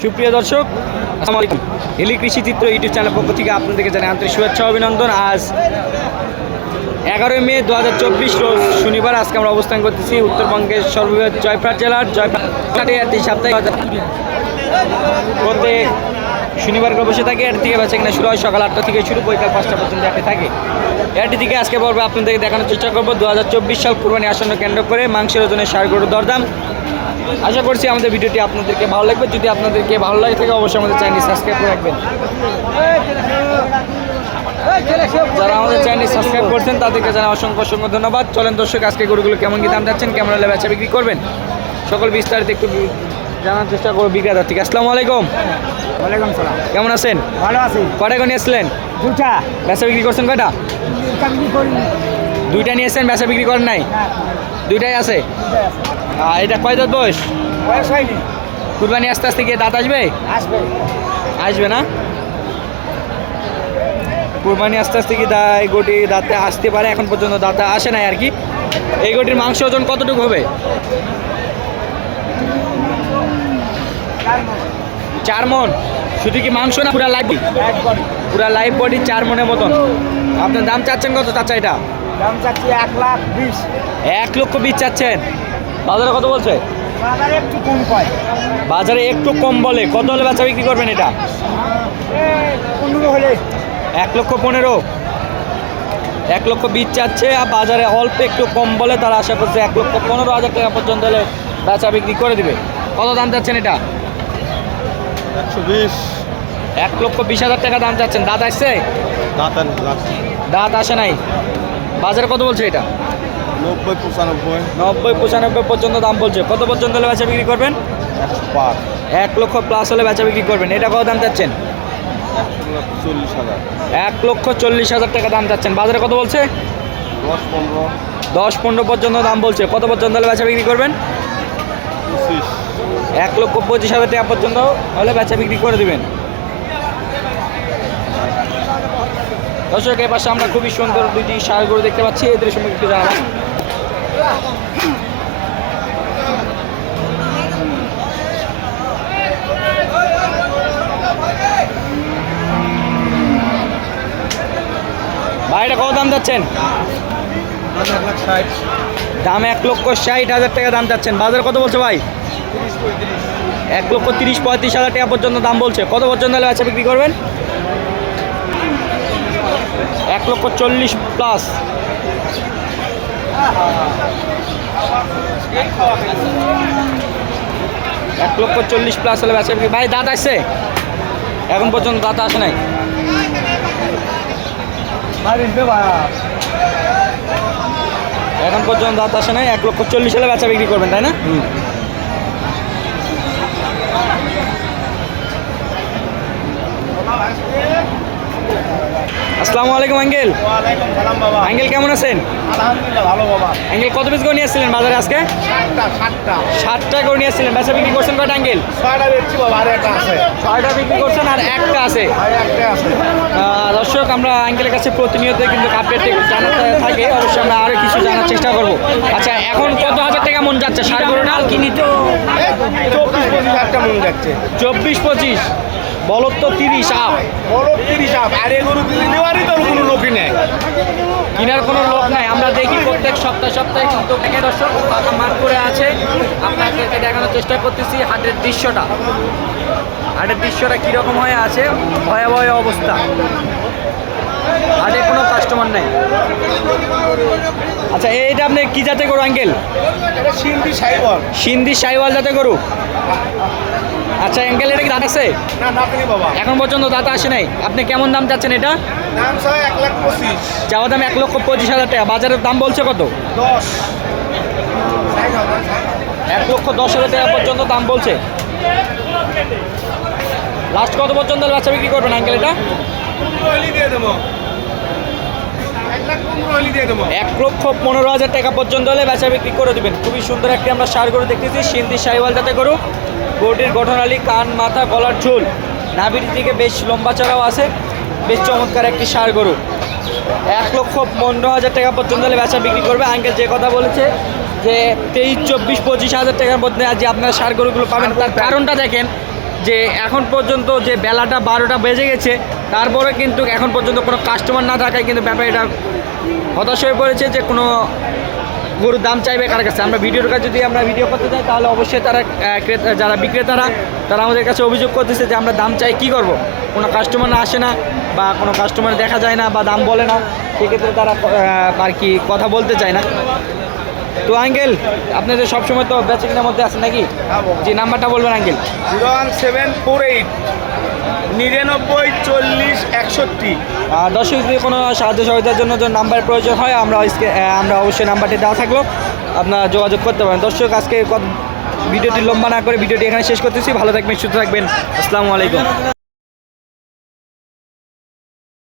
সুপ্রিয় দর্শক আসসালামাইকুম হেলি কৃষি চিত্র ইউটিউব চ্যানেল পক্ষ থেকে আপনাদেরকে জানাই আন্তরিক শুভেচ্ছা অভিনন্দন। আজ এগারোই মে দু হাজার চব্বিশ শনিবার আজকে আমরা অবস্থান করতেছি উত্তরবঙ্গের সর্ববৃহৎ জয়প্রাট জেলার জয়প্রাটে সাপ্তাহিক শনিবার করে বসে থাকে, এর থেকে বেচে কিনা শুরু হয় সকাল আটটা থেকে শুরু, বৈকাল পাঁচটা পর্যন্ত এটি থাকে। এটি থেকে আজকে পর্বে আপনাদেরকে দেখানোর চেষ্টা করব দু হাজার চব্বিশ সাল কুরবানি আসন্ন কেন্দ্র করে মাংসের ওজনের সার, গরুর দরদাম। আশা করছি আমাদের ভিডিওটি আপনাদেরকে ভালো লাগবে। যদি আপনাদেরকে ভালো লাগে থাকে, অবশ্যই আমাদের চ্যানেল সাবস্ক্রাইব করে রাখবেন। যারা আমাদের চ্যানেল সাবস্ক্রাইব করছেন, তাদেরকে জানা অসংখ্য অসংখ্য ধন্যবাদ। চলেন দর্শক, আজকে গরুগুলো কেমন কি দাম যাচ্ছেন কেমন হলে বেচা বিক্রি করবেন? সকল বিস্তারিত একটু জানার চেষ্টা করব বিক্রেতার থেকে। আসসালামু আলাইকুম। ওয়ালাইকুম সালাম। কেমন আছেন? ভালো আছি। কটা করে নিয়েছিলেন? দুটা বেচা বিক্রি করছেন কয়টা? দুইটা নিয়েছেন বেচা বিক্রি করেন নাই? দুইটাই আছে? এটা কয় দাঁত বয়স? বয়স হয়নি। কুরবানি আস্তে আস্তে গিয়ে দাঁত আসবে? আসবে। আসবে না? কুরবানি আস্তে আস্তে কি দা এই গোটি দাঁতে আসতে পারে এখন পর্যন্ত দাঁতে আসে নাই আর কি। এই গোটির মাংস ওজন কতটুকু হবে? চার মন। শুধু কি মাংস না পুরা লাইভ পুরা লাইভ বডি চার মনের মতন। আপনার দাম চাচ্ছেন কত চাচা এটা? দাম চাচ্ছি এক লাখ বিশ। এক লক্ষ বিশ চাচ্ছেন। বাজারে কত বলছে? বাজারে একটু কম কয় বাজারে একটু কম বলে। কত হলে বেচা বিক্রি করবেন এটা? পনেরো হলে। এক লক্ষ পনেরো। এক লক্ষ বিশ চাচ্ছে আর বাজারে অল্প একটু কম বলে তারা আশা করছে এক লক্ষ পনেরো হাজার টাকা পর্যন্ত হলে বেচা বিক্রি করে দিবে। কত দাম চাচ্ছেন এটা? একশো বিশ। এক লক্ষ বিশ হাজার টাকা দাম চাচ্ছেন। দাঁত আসছে? দাঁত আসে নাই। বাজারে কত বলছে এটা? নব্বই পঁচানব্বই। নব্বই পঁচানব্বই পর্যন্ত দাম বলছে। কত পর্যন্ত হলে বেচা বিক্রি করবেন? একশো এক লক্ষ প্লাস হলে বেচা বিক্রি করবেন। এটা কত দাম চাচ্ছেন? একশো চল্লিশ হাজার। এক লক্ষ চল্লিশ হাজার টাকা দাম চাচ্ছেন। বাজারে কত বলছে? দশ পনেরো। দশ পনেরো পর্যন্ত দাম বলছে। কত পর্যন্ত হলে বেচা বিক্রি করবেন? এক লক্ষ পঁচিশ হাজার টাকা পর্যন্ত হলে বেচা বিক্রি করে দিবেন। দর্শক এ পাশে আমরা খুবই সুন্দর দুইটি সার গরু দেখতে পাচ্ছি এদের সম্পর্কে একটু জানাব ভাইটা কত দাম যাচ্ছেন? দাম এক লক্ষ ষাট হাজার টাকা দাম চাচ্ছেন। বাজার কত বলছে ভাই? এক লক্ষ তিরিশ পঁয়ত্রিশ হাজার টাকা পর্যন্ত দাম বলছে। কত পর্যন্ত হলে বেচা বিক্রি করবেন? এক লক্ষ চল্লিশ প্লাস। এক লক্ষ চল্লিশ প্লাস হলে বেচা বিক্রি। ভাই, দাঁত আসছে? এখন পর্যন্ত দাঁত আসে নাই। এখন পর্যন্ত দাঁত আসে নাই এক লক্ষ চল্লিশ হলে বেচা বিক্রি করবেন তাই না? আসসালামু আলাইকুম আঙ্কেল। ওয়ালাইকুম সালাম বাবা। আঙ্কেল কেমন আছেন? আলহামদুলিল্লাহ ভালো বাবা। আঙ্কেল কত পিস করে নিয়ে আসছিলেন বাজারে আজকে? সাতটা করে নিয়ে আসছিলেন। বেচা বিক্রি করছেন কয়টা আঙ্কেল? ছয়টা বেচছি বাবা আর একটা আছে। ছয়টা বিক্রি করছেন আর একটা আছে। আর একটা আছে। দর্শক আমরা আঙ্কেলের কাছে প্রতিনিয়ত কিন্তু আপডেট জানাতে থাকি। অবশ্যই আমরা আরও কিছু জানার চেষ্টা করব। আচ্ছা এখন কত হাজার টাকা মন যাচ্ছে সার গরু ডাল কিনি তো। চব্বিশ পঁচিশ একটা মন যাচ্ছে। চব্বিশ পঁচিশ। বলত তো তিরিশ আপ। বড় তিরিশ আপ। আর লোকই নেই কেনার কোনো লোক নাই। আমরা দেখি প্রত্যেক সপ্তাহে সপ্তাহে কিন্তু দর্শক মার করে আছে। আপনাদেরকে দেখানোর চেষ্টা করতেছি হাটের দৃশ্যটা। হাটের দৃশ্যটা কীরকম হয়ে আছে? ভয়াবহ অবস্থা। হাটে কোনো কাস্টমার নাই। আচ্ছা এইটা আপনি কি জাতে করু আঙ্কেল? সিন্ধি সাইবল সিন্ধি সাইওয়াল জাতে করু আচ্ছা আঙ্কেল এটা কি দাঁত আছে? না বাবা। এখন পর্যন্ত দাঁত আসে নাই। আপনি কেমন দাম চাচ্ছেন এটা? দাম এক লাখ পঁচিশ। চাওয়া দাম এক লক্ষ পঁচিশ হাজার টাকা। বাজারের দাম বলছে কত? দশ। এক লক্ষ দশ হাজার টাকা পর্যন্ত দাম বলছে। লাস্ট কত পর্যন্ত বাচ্চা বিক্রি করবেন আঙ্কেল এটা? এক লক্ষ পনেরো হাজার টাকা পর্যন্ত হলে বেচা বিক্রি করে দিবেন। খুবই সুন্দর একটি আমরা সার গরু দেখতেছি সিন্ধি সাইওয়াল যাতে গরু। গরুটির গঠনালী কান মাথা গলার ঝুল নাভির দিকে বেশ লম্বা চড়াও আছে বেশ চমৎকার একটি সার গরু। এক লক্ষ পনেরো হাজার টাকা পর্যন্ত হলে বেচা বিক্রি করবে। আঙ্কেল যে কথা বলেছে যে তেইশ চব্বিশ পঁচিশ হাজার টাকার মধ্যে আজ আপনারা সার গরুগুলো পাবেন তার কারণটা দেখেন যে এখন পর্যন্ত যে বেলাটা বারোটা বেজে গেছে তারপরে কিন্তু এখন পর্যন্ত কোনো কাস্টমার না থাকায় কিন্তু ব্যাপারীটা হতাশ হয়ে পড়েছে যে কোনো গরুর দাম চাইবে কার কাছে? আমরা ভিডিওর কাছে যদি আমরা ভিডিও করতে চাই তাহলে অবশ্যই তারা যারা বিক্রেতারা, তারা আমাদের কাছে অভিযোগ করতেছে যে আমরা দাম চাই কি করব? কোনো কাস্টমার না আসে না বা কোনো কাস্টমার দেখা যায় না বা দাম বলে না, সেক্ষেত্রে তারা আর কি কথা বলতে চায় না। তো আঙ্কেল আপনাদের সবসময় তো বেচে কেনার মধ্যে আছেন নাকি? যে নাম্বারটা বলবেন uncle. Zero one seven four eight. নিরানব্বই, চল্লিশ, একষট্টি। দর্শকদের কোনো সাহায্য সহযোগিতার জন্য যে নাম্বারের প্রয়োজন হয়, আমরা আমরা অবশ্যই নাম্বারটি দেওয়া থাকব। আপনারা যোগাযোগ করতে পারেন। দর্শক, আজকে ভিডিওটি লম্বা না করে ভিডিওটি এখানে শেষ করতেছি। ভালো থাকবেন, সুস্থ থাকবেন। আসসালামু আলাইকুম।